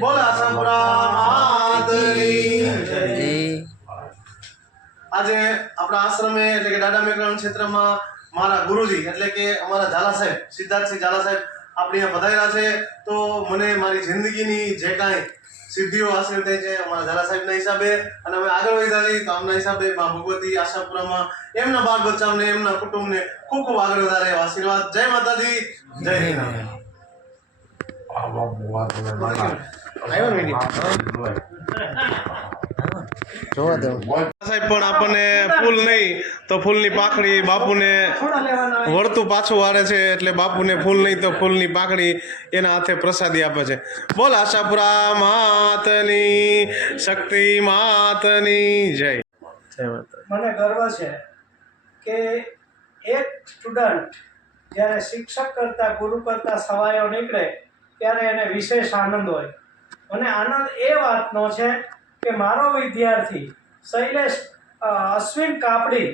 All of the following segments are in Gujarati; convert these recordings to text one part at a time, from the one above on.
બોલ આશાપુરા માતની આજે આપણા આશ્રમે એટલે કે દાદા મેઘરાણ ક્ષેત્રમાં મારા ગુરુજી એટલે કે અમારા ઝાલા સાહેબ સિદ્ધાર્થસિંહ ઝાલા સાહેબ આપણે અહીંયા પધાર્યા છે. તો મને મારી જિંદગીની જે કાંઈ સિદ્ધિઓ હાંસલ થઈ છે અમારા ઝાલા સાહેબના હિસાબે અને અમે આગળ વધ્યા છીએ તો આમના હિસાબે મા ભગવતી આશાપુરામાં એમના બાળ બચ્ચાઓને એમના કુટુંબને ખૂબ ખૂબ આગળ વધારે એવા આશીર્વાદ. જય માતાજી, જય હિન્દ. સાહેબ પણ આપણને ફૂલ નહીં તો ફૂલની પાખડી બાપુને વળતું પાછું વાળે છે એટલે બાપુને ફૂલ નહીં તો ફૂલની પાખડી એના હાથે પ્રસાદી આપે છે. બોલ આશાપુરા માતની શક્તિ માતની જય. મને ગર્વ છે કે એક સ્ટુડન્ટ જ્યારે શિક્ષક કરતા ગુરુ કરતા સવાયો નીકળે ત્યારે એને વિશેષ આનંદ હોય. મને આનંદ એ વાતનો છે કે મારો વિદ્યાર્થી શૈલેષ અશ્વિન કાપડી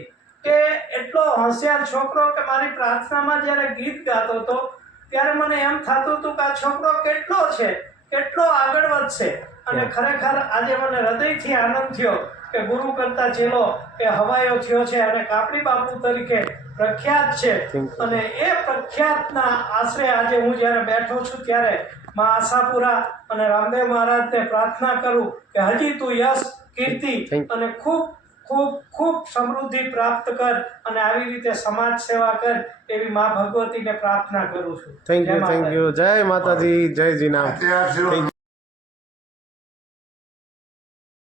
કે એટલો હોશિયાર છોકરો કે મારી પ્રાર્થનામાં જ્યારે ગીત ગાતો હતો ત્યારે મને એમ થતું હતું કે આ છોકરો કેટલો છે, કેટલો આગળ વધશે. અને ખરેખર આજે મને હૃદયથી આનંદ થયો કે ગુરુ કરતા ચેલો એ હવાયો થયો છે અને કાપડી બાપુ તરીકે પ્રખ્યાત છે. અને એ પ્રખ્યાતના આશરે આજે હું જ્યારે બેઠો છું ત્યારે મા આશાપુરા અને રામદેવ મહારાજને પ્રાર્થના કરું કે હજી તું યશ કીર્તિ અને ખૂબ ખૂબ ખૂબ સમૃદ્ધિ પ્રાપ્ત કર અને આવી રીતે સમાજ સેવા કર એવી મા ભગવતીને પ્રાર્થના કરું છું. Thank you. જય માતાજી, જય જીના.